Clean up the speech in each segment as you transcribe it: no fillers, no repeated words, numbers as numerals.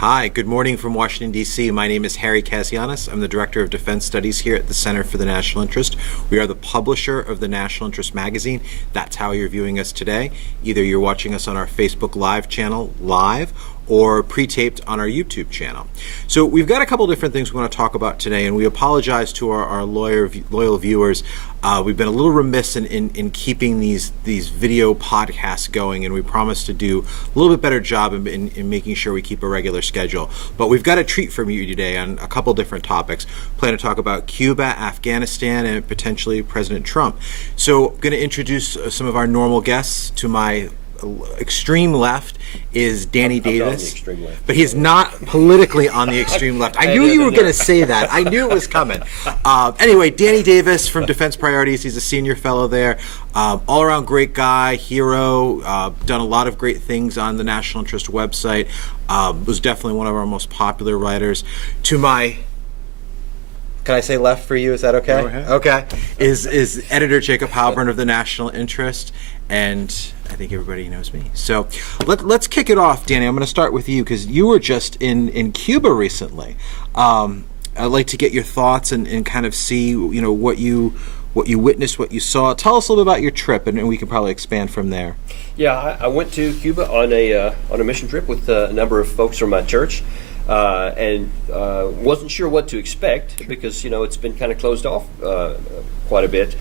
Hi, good morning from Washington, D.C. My name is Harry Kazianis. I'm the Director of Defense Studies here at the Center for the National Interest. We are the publisher of the National Interest magazine. That's how you're viewing us today. Either you're watching us on our Facebook Live channel live or pre-taped on our YouTube channel. So we've got a couple different things we want to talk about today, and we apologize to our loyal viewers. We've been a little remiss in keeping these video podcasts going, and we promise to do a little bit better job in making sure we keep a regular schedule. But we've got a treat from you today on a couple different topics. Plan to talk about Cuba, Afghanistan, and potentially President Trump. So I'm going to introduce some of our normal guests. To my extreme left is Danny Davis, but he's not politically on the extreme left. I knew you were going to say that. I knew it was coming. Anyway, Danny Davis from Defense Priorities. He's a senior fellow there. All-around great guy, hero, done a lot of great things on the National Interest website. Was definitely one of our most popular writers. To my Can I say left for you? Is that okay? Go ahead. Okay. Is editor Jacob Heilbrunn of the National Interest, and I think everybody knows me. So let's kick it off, Danny. I'm going to start with you because you were just in Cuba recently. I'd like to get your thoughts and kind of see what you witnessed, what you saw. Tell us a little bit about your trip, and we can probably expand from there. Yeah, I went to Cuba on a mission trip with a number of folks from my church. And wasn't sure what to expect because it's been kind of closed off quite a bit.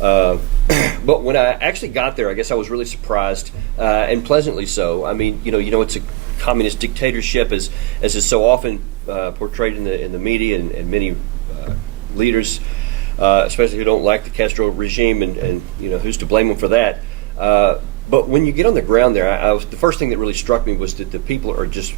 But when I actually got there, I guess I was really surprised and pleasantly so. I mean, it's a communist dictatorship as is so often portrayed in the media and many leaders, especially who don't like the Castro regime and who's to blame them for that. But when you get on the ground there, the first thing that really struck me was that the people are just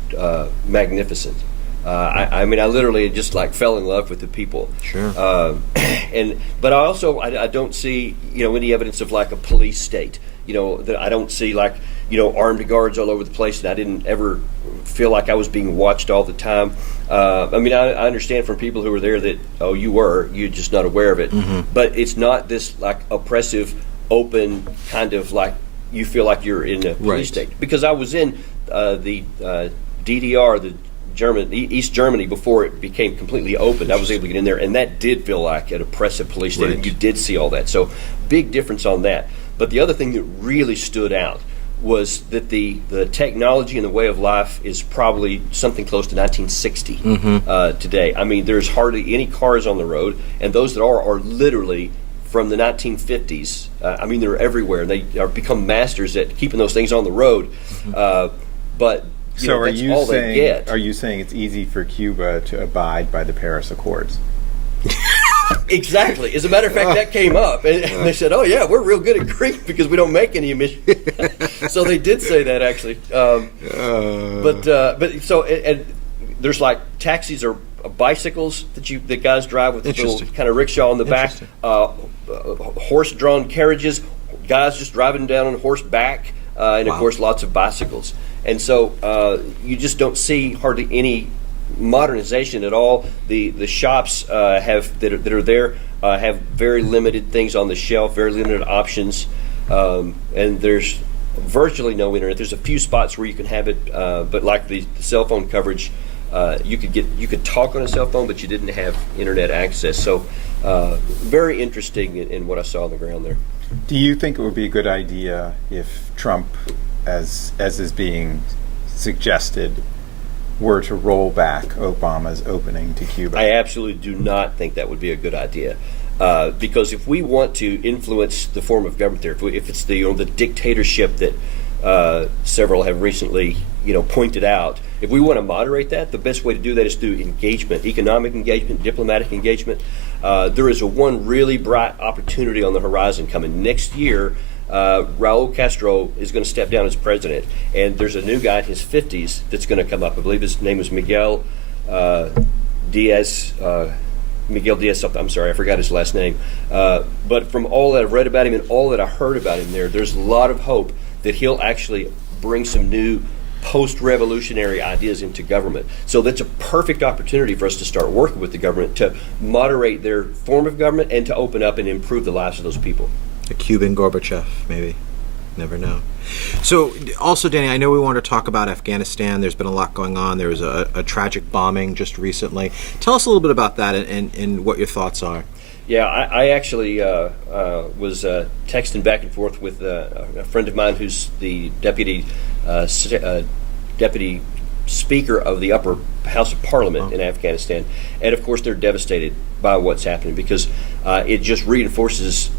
magnificent. I mean, I literally just fell in love with the people. Sure. But I don't see any evidence of a police state. That I don't see armed guards all over the place, and I didn't ever feel like I was being watched all the time. I mean, I understand from people who were there that you're just not aware of it. Mm-hmm. But it's not this oppressive, open kind of you feel like you're in a police state. Because I was in the DDR, the East Germany, before it became completely open. I was able to get in there, and that did feel like an oppressive police state. Right. And you did see all that. So big difference on that. But the other thing that really stood out was that the technology and the way of life is probably something close to 1960 today. I mean, there's hardly any cars on the road, and those that are literally from the 1950s. I mean, they're everywhere. They are become masters at keeping those things on the road. But so that's all they get. Are you saying it's easy for Cuba to abide by the Paris Accords? Exactly. As a matter of fact, that came up, and they said, "Oh yeah, we're real good at Greek because we don't make any emissions." So they did say that actually. But so and there's taxis or bicycles that guys drive with the little kind of rickshaw on the back, horse-drawn carriages, guys just driving down on horseback, and of course lots of bicycles. And so you just don't see hardly any modernization at all. The shops that are there have very limited things on the shelf, very limited options, and there's virtually no internet. There's a few spots where you can have it, but the cell phone coverage. You could talk on a cell phone, but you didn't have internet access. So, very interesting in what I saw on the ground there. Do you think it would be a good idea if Trump, as is being suggested, were to roll back Obama's opening to Cuba? I absolutely do not think that would be a good idea. Because if we want to influence the form of government there, if it's the dictatorship that several have recently pointed out, if we want to moderate that, the best way to do that is through engagement, economic engagement, diplomatic engagement. There is one really bright opportunity on the horizon coming next year. Raul Castro is going to step down as president, and there's a new guy in his 50s that's going to come up. I believe his name is Miguel Diaz. Miguel Diaz something. I'm sorry, I forgot his last name. But from all that I've read about him and all that I heard about him there's a lot of hope that he'll actually bring some new post-revolutionary ideas into government. So that's a perfect opportunity for us to start working with the government to moderate their form of government and to open up and improve the lives of those people. A Cuban Gorbachev, maybe. Never know. So, also, Danny, I know we want to talk about Afghanistan. There's been a lot going on. There was a tragic bombing just recently. Tell us a little bit about that and what your thoughts are. Yeah, I actually was texting back and forth with a friend of mine who's the deputy speaker of the upper house of parliament in Afghanistan, and of course they're devastated by what's happening because it just reinforces,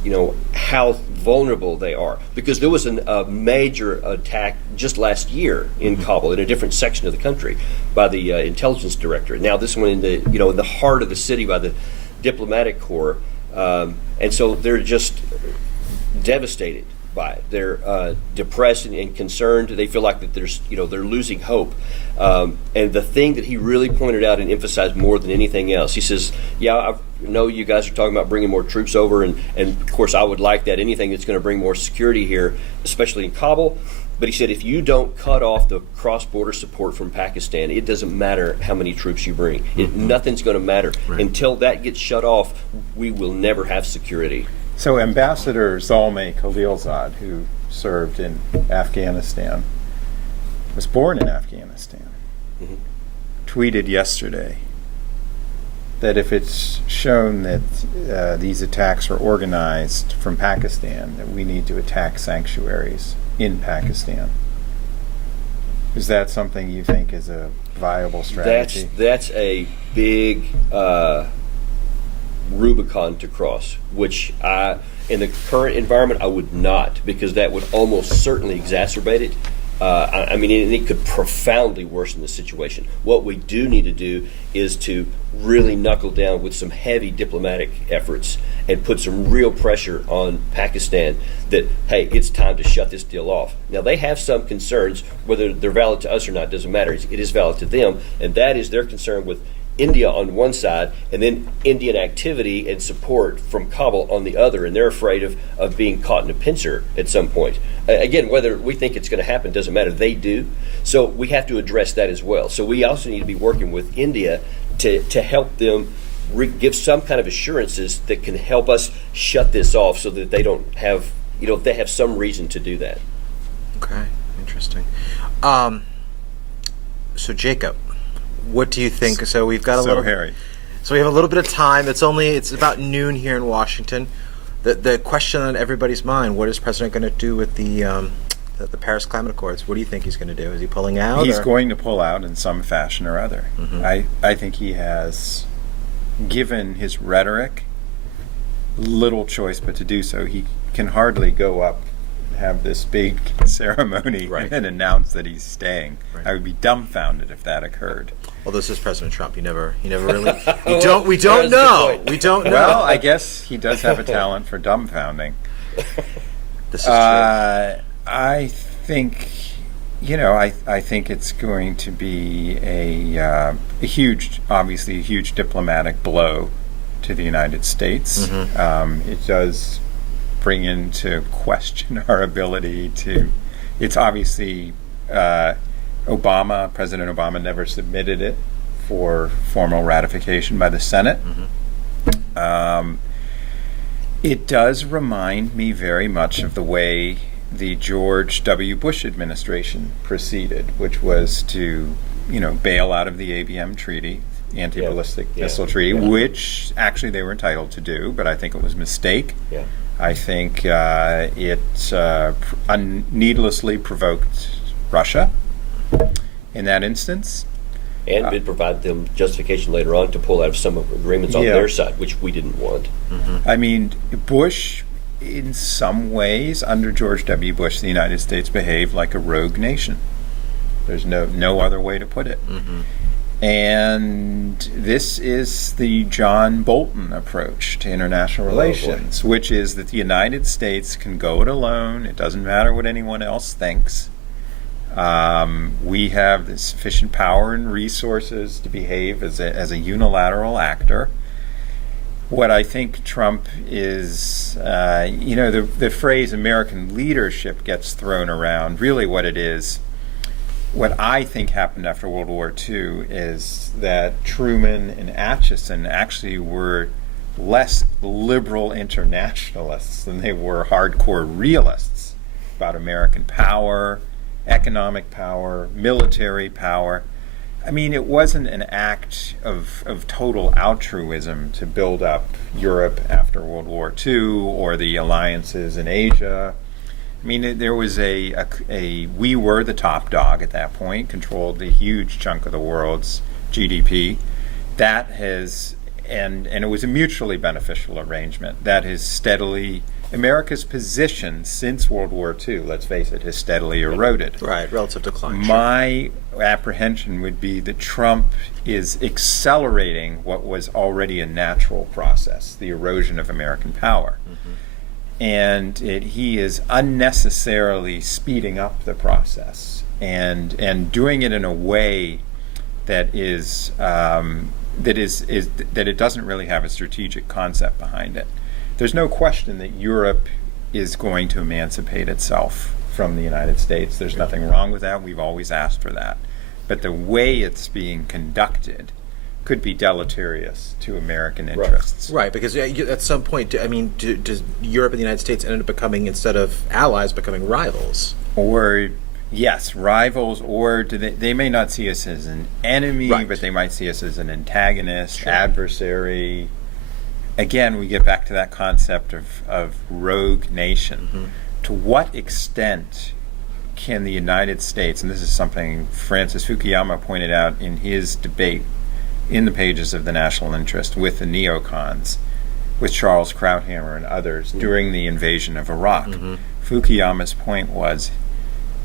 how vulnerable they are. Because there was a major attack just last year in Kabul, in a different section of the country, by the intelligence director. Now this one in the in the heart of the city by the diplomatic corps, and so they're just devastated by it. They're depressed and concerned. They feel like that they're losing hope. And the thing that he really pointed out and emphasized more than anything else, he says, "Yeah, I know you guys are talking about bringing more troops over, and of course I would like that. Anything that's going to bring more security here, especially in Kabul." But he said, if you don't cut off the cross-border support from Pakistan, it doesn't matter how many troops you bring. Nothing's going to matter. Right. Until that gets shut off, we will never have security. So Ambassador Zalmay Khalilzad, who served in Afghanistan, was born in Afghanistan, tweeted yesterday that if it's shown that these attacks are organized from Pakistan, that we need to attack sanctuaries in Pakistan. Is that something you think is a viable strategy? That's a big Rubicon to cross, which in the current environment I would not, because that would almost certainly exacerbate it. And it could profoundly worsen the situation. What we do need to do is to really knuckle down with some heavy diplomatic efforts and put some real pressure on Pakistan that, hey, it's time to shut this deal off. Now, they have some concerns. Whether they're valid to us or not doesn't matter. It is valid to them, and that is their concern with India on one side and then Indian activity and support from Kabul on the other, and they're afraid of being caught in a pincer at some point. Again, whether we think it's going to happen doesn't matter. They do. So we have to address that as well. So we also need to be working with India to help them give some kind of assurances that can help us shut this off so that they don't have, they have some reason to do that. Okay, interesting. So Jacob, what do you think? So we've got Harry. So we have a little bit of time. It's about noon here in Washington. The question on everybody's mind: what is President going to do with the Paris Climate Accords? What do you think he's going to do? Is he pulling out? He's going to pull out in some fashion or other. I think he has, given his rhetoric, little choice but to do so. He can hardly go up, have this big ceremony, Right. and announce that he's staying. Right. I would be dumbfounded if that occurred. Well, this is President Trump. He never really. We don't That's the know. point. We don't know. Well, I guess he does have a talent for dumbfounding. This is true. I think, I think it's going to be a huge diplomatic blow to the United States. It does bring into question our ability to. It's obviously President Obama never submitted it for formal ratification by the Senate. It does remind me very much of the way the George W. Bush administration proceeded, which was to, bail out of the ABM treaty, anti-ballistic missile treaty, which actually they were entitled to do, but I think it was a mistake. Yeah. I think it needlessly provoked Russia in that instance. And did provide them justification later on to pull out of some agreements on their side, which we didn't want. I mean, Bush, in some ways, under George W. Bush, the United States behaved like a rogue nation. There's no other way to put it. And this is the John Bolton approach to international relations, which is that the United States can go it alone. It doesn't matter what anyone else thinks. We have the sufficient power and resources to behave as a unilateral actor. What I think Trump is, the phrase American leadership gets thrown around. Really what it is, what I think happened after World War II is that Truman and Acheson actually were less liberal internationalists than they were hardcore realists. about American power, economic power, military power. I mean, it wasn't an act of total altruism to build up Europe after World War II or the alliances in Asia. I mean, there was we were the top dog at that point, controlled a huge chunk of the world's GDP. That has, and it was a mutually beneficial arrangement that has steadily, America's position since World War II, let's face it, has steadily eroded. Right, relative decline. My apprehension would be that Trump is accelerating what was already a natural process, the erosion of American power. And he is unnecessarily speeding up the process and doing it in a way that is that it doesn't really have a strategic concept behind it. There's no question that Europe is going to emancipate itself from the United States. There's nothing wrong with that. We've always asked for that. But the way it's being conducted could be deleterious to American interests. Right, because at some point, I mean, does Europe and the United States end up becoming, instead of allies, becoming rivals? Or, yes, rivals, or they may not see us as an enemy, Right. but they might see us as an antagonist, Sure. adversary. Again, we get back to that concept of rogue nation. To what extent can the United States, and this is something Francis Fukuyama pointed out in his debate in the pages of the National Interest with the neocons, with Charles Krauthammer and others during the invasion of Iraq. Fukuyama's point was,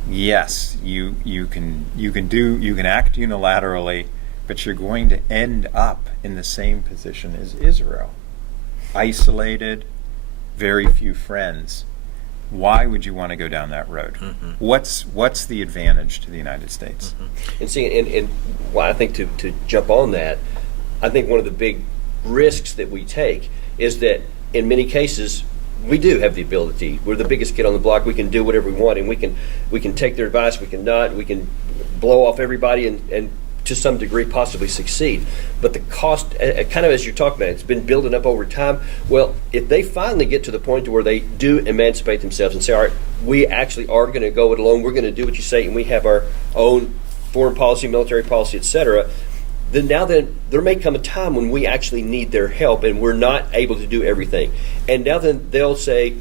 yes, you can act unilaterally, but you're going to end up in the same position as Israel. Isolated, very few friends. Why would you want to go down that road? What's the advantage to the United States? And see, and well, I think to jump on that, I think one of the big risks that we take is that in many cases we do have the ability. We're the biggest kid on the block. We can do whatever we want, and we can take their advice. We can blow off everybody and to some degree possibly succeed. But the cost, kind of as you're talking about, it's been building up over time. Well, if they finally get to the point to where they do emancipate themselves and say, all right, we actually are going to go it alone, we're going to do what you say, and we have our own foreign policy, military policy, etc., then there may come a time when we actually need their help and we're not able to do everything. And now then they'll say,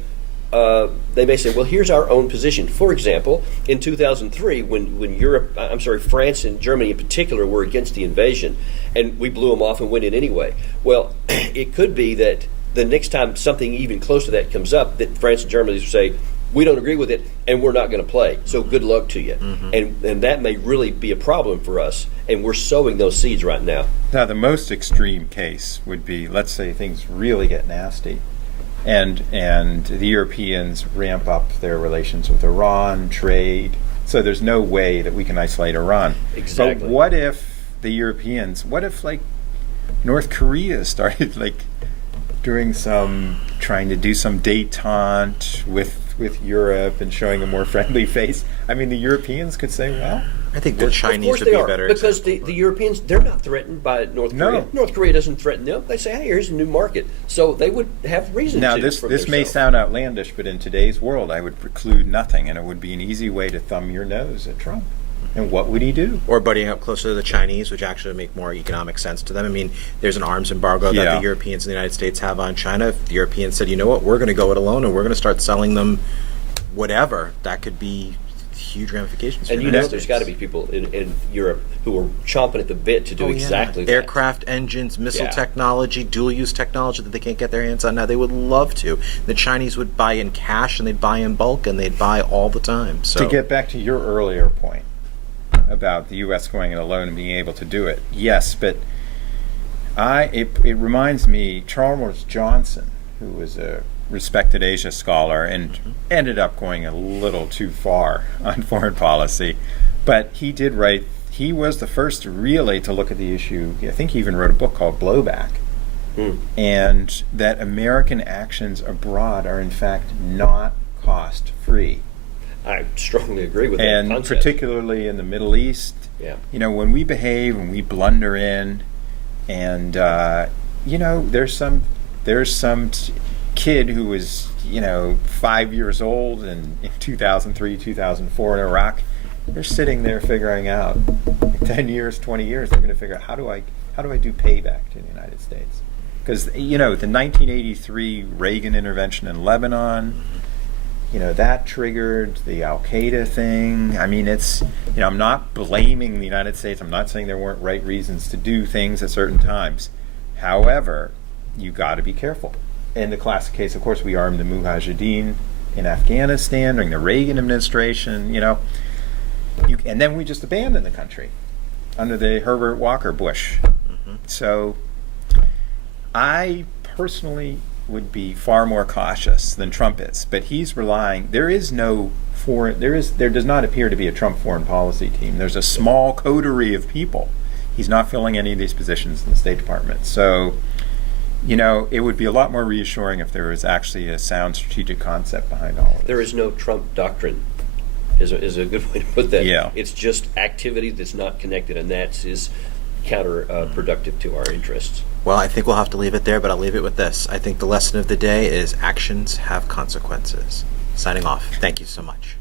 they may say, well, here's our own position. For example, in 2003, when France and Germany in particular were against the invasion, and we blew them off and went in anyway. Well, it could be that the next time something even close to that comes up, that France and Germany will say, we don't agree with it, and we're not going to play. So good luck to you. And that may really be a problem for us, and we're sowing those seeds right now. Now, the most extreme case would be, let's say things really get nasty, and the Europeans ramp up their relations with Iran, trade. So there's no way that we can isolate Iran. Exactly. But what if the Europeans, like North Korea started trying to do some détente with Europe and showing a more friendly face? I mean, the Europeans could say, well, I think the Chinese course would they be a are, better because example. the Europeans, they're not threatened by North Korea. No. North Korea doesn't threaten them. They say, hey, here's a new market. So they would have reason now to. this may themselves. sound outlandish, but in today's world, I would preclude nothing, and it would be an easy way to thumb your nose at Trump. And what would he do? Or buddying up closer to the Chinese, which actually would make more economic sense to them. I mean, there's an arms embargo that Yeah. the Europeans and the United States have on China. If the Europeans said, you know what, we're going to go it alone and we're going to start selling them whatever, that could be huge ramifications. And for you the know United there's States. got to be people in Europe who are chomping at the bit to do exactly that. Aircraft engines, missile Yeah. technology, dual-use technology that they can't get their hands on now. They would love to. The Chinese would buy in cash and they'd buy in bulk and they'd buy all the time. So To get back to your earlier point about the U.S. going it alone and being able to do it, yes, but it reminds me, Chalmers Johnson, who was a respected Asia scholar and ended up going a little too far on foreign policy, but he did write, he was the first really to look at the issue. I think he even wrote a book called Blowback, and that American actions abroad are in fact not cost free. I strongly agree with that And concept. particularly in the Middle East, Yeah. you know, when we behave and we blunder in, and you know, there's some kid who was, 5 years old in 2003, 2004 in Iraq, they're sitting there figuring out 10 years, 20 years, they're going to figure out how do I do payback to the United States? Because, the 1983 Reagan intervention in Lebanon, that triggered the Al-Qaeda thing. I mean, I'm not blaming the United States. I'm not saying there weren't right reasons to do things at certain times. However, you got to be careful. In the classic case, of course, we armed the Mujahideen in Afghanistan during the Reagan administration, and then we just abandoned the country under the Herbert Walker Bush. So I personally would be far more cautious than Trump is, but he's relying. There does not appear to be a Trump foreign policy team. There's a small coterie of people. He's not filling any of these positions in the State Department. So, it would be a lot more reassuring if there was actually a sound strategic concept behind all of this. There is no Trump doctrine, is a good way to put that. Yeah. It's just activity that's not connected, and that is counterproductive to our interests. Well, I think we'll have to leave it there, but I'll leave it with this. I think the lesson of the day is actions have consequences. Signing off. Thank you so much.